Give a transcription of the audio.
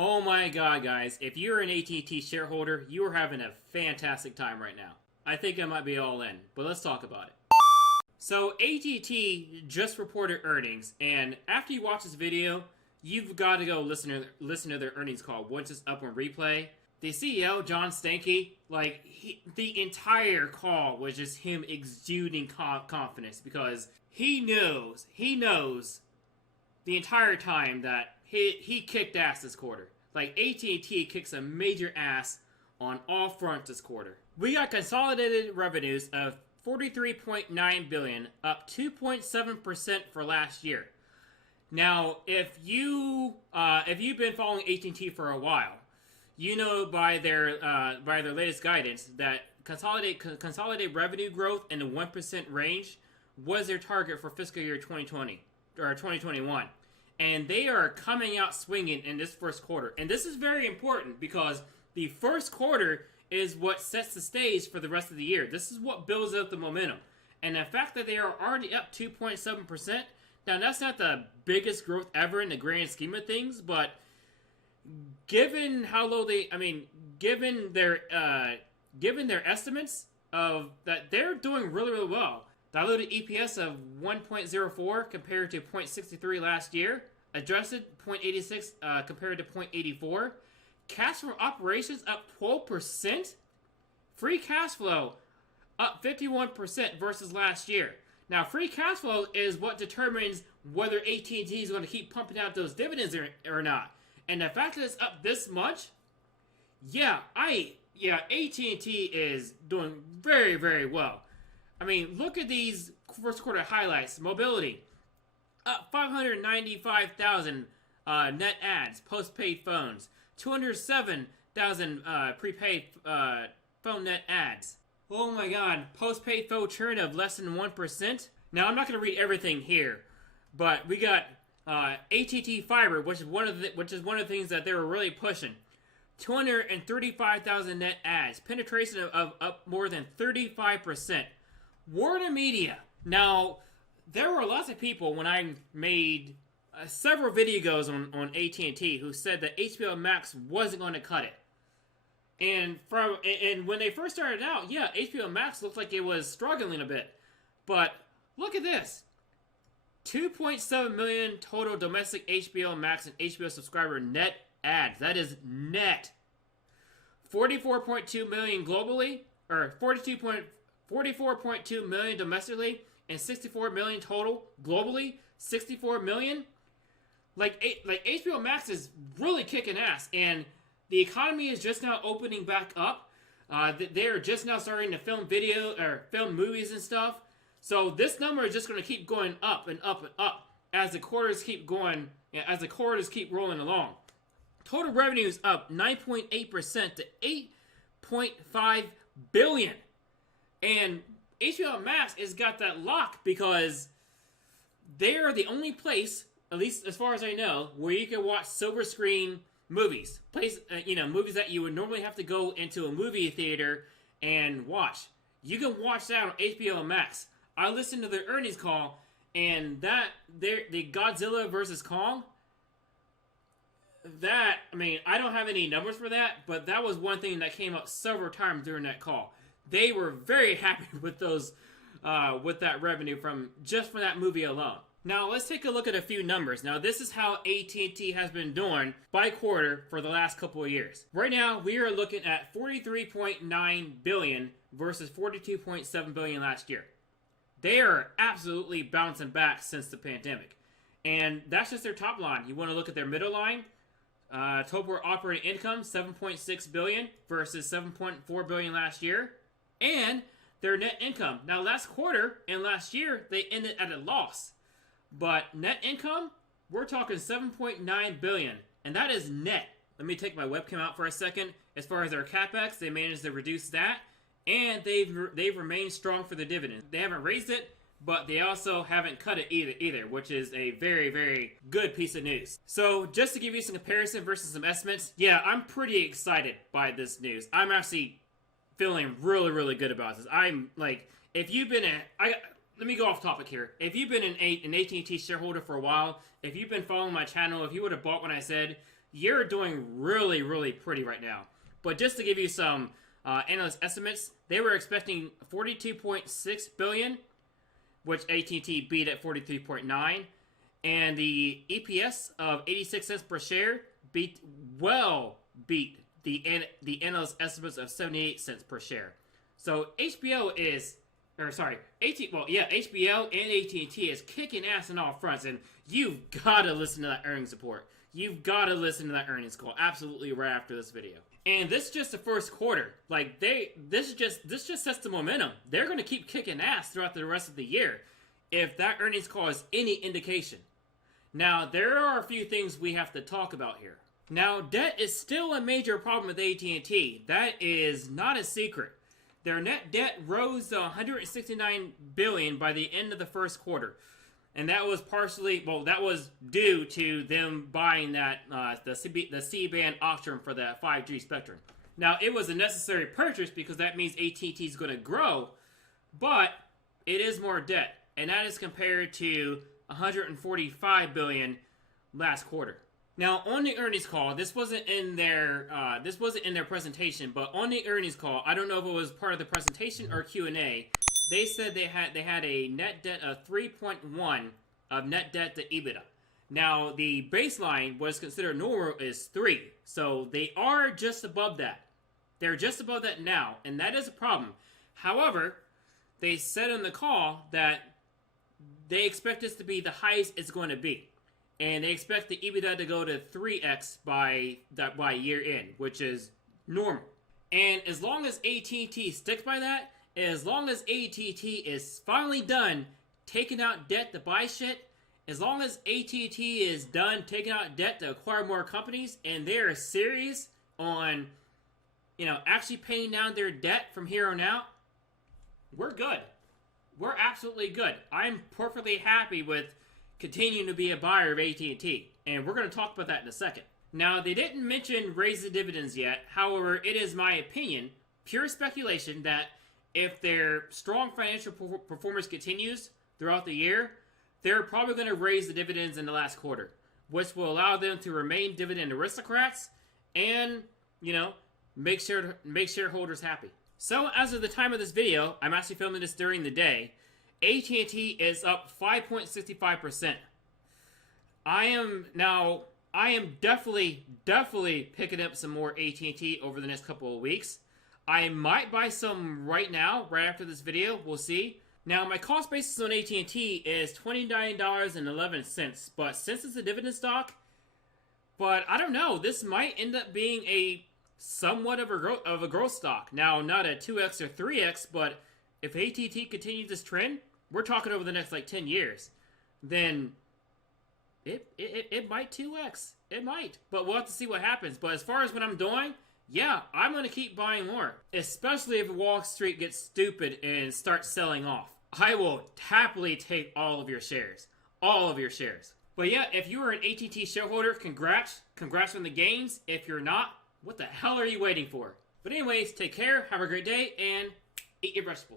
Oh my god, guys, if you're an AT&T shareholder, you are having a fantastic time right now. I think I might be all in, but let's talk about it. So AT&T just reported earnings, and after you watch this video, you've got to go listen to their earnings call once it's up on replay. The CEO, John Stankey, the entire call was just him exuding confidence because he knows the entire time that he kicked ass this quarter. Like, AT&T kicks a major ass on all fronts this quarter. We got consolidated revenues of $43.9 billion, up 2.7% for last year. Now, if you've been following AT&T for a while, you know by their latest guidance that consolidated revenue growth in the 1% range was their target for fiscal year 2020 or 2021. And they are coming out swinging in this first quarter. And this is very important because the first quarter is what sets the stage for the rest of the year. This is what builds up the momentum. And the fact that they are already up 2.7%, now that's not the biggest growth ever in the grand scheme of things, but given how low given their estimates of that they're doing really, really well. Diluted EPS of 1.04 compared to 0.63 last year. Adjusted 0.86 compared to 0.84. Cash from operations up 12%. Free cash flow up 51% versus last year. Now, free cash flow is what determines whether AT&T is going to keep pumping out those dividends or not. And the fact that it's up this much, AT&T is doing very, very well. I mean, look at these first quarter highlights. Mobility, up 595,000 net adds, postpaid phones. 207,000 prepaid phone net adds. Oh my god, postpaid phone churn of less than 1%. Now, I'm not going to read everything here, but we got ATT Fiber, which is one of the things that they were really pushing. 235,000 net adds. Penetration of up more than 35%. Warner Media. Now, there were lots of people when I made several videos on AT&T who said that HBO Max wasn't going to cut it. And when they first started out, HBO Max looked like it was struggling a bit. But look at this. 2.7 million total domestic HBO Max and HBO subscriber net adds. That is net. 44.2 million globally, or 44.2 million domestically, and 64 million total globally. 64 million. Like HBO Max is really kicking ass, and the economy is just now opening back up. They're just now starting to film movies and stuff. So this number is just going to keep going up and up and up as the quarters keep going, as the quarters keep rolling along. Total revenues up 9.8% to $8.5 billion. And HBO Max has got that lock because they are the only place, at least as far as I know, where you can watch silver screen movies. Movies that you would normally have to go into a movie theater and watch. You can watch that on HBO Max. I listened to their earnings call, and the Godzilla vs. Kong, I don't have any numbers for that, but that was one thing that came up several times during that call. They were very happy with that revenue from that movie alone. Now, let's take a look at a few numbers. Now, this is how AT&T has been doing by quarter for the last couple of years. Right now, we are looking at $43.9 billion versus $42.7 billion last year. They are absolutely bouncing back since the pandemic. And that's just their top line. You want to look at their middle line. Total operating income, $7.6 billion versus $7.4 billion last year. And their net income. Now, last quarter and last year, they ended at a loss. But net income, we're talking $7.9 billion. And that is net. Let me take my webcam out for a second. As far as their CapEx, they managed to reduce that. And they've remained strong for the dividend. They haven't raised it, but they also haven't cut it either, which is a very, very good piece of news. So just to give you some comparison versus some estimates, I'm pretty excited by this news. I'm actually feeling really, really good about this. I'm like, if you've been let me go off topic here. If you've been an AT&T shareholder for a while, if you've been following my channel, if you would have bought when I said you're doing really, really pretty right now. But just to give you some analyst estimates, they were expecting 42.6 billion, which AT&T beat at 43.9, and the EPS of 86 cents per share beat the analyst estimates of 78 cents per share. So HBO and AT&T is kicking ass on all fronts, and you've got to listen to that earnings report. You've got to listen to that earnings call absolutely right after this video. And this is just the first quarter. Like this just sets the momentum. They're going to keep kicking ass throughout the rest of the year, if that earnings call is any indication. Now, there are a few things we have to talk about here. Now, debt is still a major problem with AT&T. That is not a secret. Their net debt rose to $169 billion by the end of the first quarter. And that was that was due to them buying that the C-band auction for the 5G spectrum. Now, it was a necessary purchase because that means AT&T is going to grow, but it is more debt. And that is compared to $145 billion last quarter. Now, on the earnings call, this wasn't in their presentation, but on the earnings call, I don't know if it was part of the presentation or Q&A, they said they had a net debt of 3.1 of net debt to EBITDA. Now, the baseline, what is considered normal, is 3. So they are just above that. They're just above that now, and that is a problem. However, they said on the call that they expect this to be the highest it's going to be. And they expect the EBITDA to go to 3x by year end, which is normal. And as long as AT&T sticks by that, as long as AT&T is finally done taking out debt to buy shit, as long as AT&T is done taking out debt to acquire more companies, and they're serious on, actually paying down their debt from here on out, we're good. We're absolutely good. I'm perfectly happy with continuing to be a buyer of AT&T, and we're going to talk about that in a second. Now, they didn't mention raise the dividends yet. However, it is my opinion, pure speculation, that if their strong financial performance continues throughout the year, they're probably going to raise the dividends in the last quarter, which will allow them to remain dividend aristocrats and, make shareholders happy. So, as of the time of this video, I'm actually filming this during the day, AT&T is up 5.65%. I am definitely picking up some more AT&T over the next couple of weeks. I might buy some right now, right after this video. We'll see. Now, my cost basis on AT&T is $29.11, but since it's a dividend stock, but I don't know, this might end up being a somewhat of a growth stock. Now, not a 2x or 3x, but if AT&T continues this trend, we're talking over the next 10 years, then it might 2x. It might. But we'll have to see what happens. But as far as what I'm doing, yeah, I'm going to keep buying more. Especially if Wall Street gets stupid and starts selling off. I will happily take all of your shares. All of your shares. But yeah, if you are an ATT shareholder, congrats. Congrats on the gains. If you're not, what the hell are you waiting for? But anyways, take care, have a great day, and eat your vegetables.